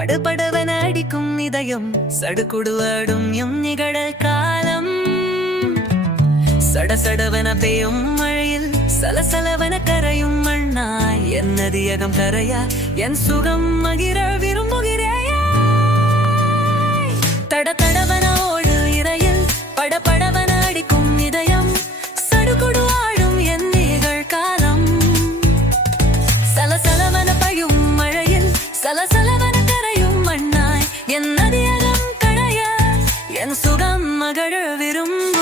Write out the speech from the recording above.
படுபடவன அடிக்கும் இதயம் சடுகுடுவாடும் எம் நிகழல் காலம். சடசடவன பெய்யும் மழையில் சலசலவன கரையும் மண்ணாய் என் நதியகம் கரையா என் சுகம் மகிர விரும்புகிறேயா. தடதடவன ஓடு இறையில் படபடவன அடிக்கும் இதயம் சடுகுடு ஆடும் என் நிகழ்காலம். சலசலவன பெய்யும் மழையில் சலசலவன கரையும் மண்ணாய் என் நதியகம் கரையா என் சுகம் மகிழ விரும்பு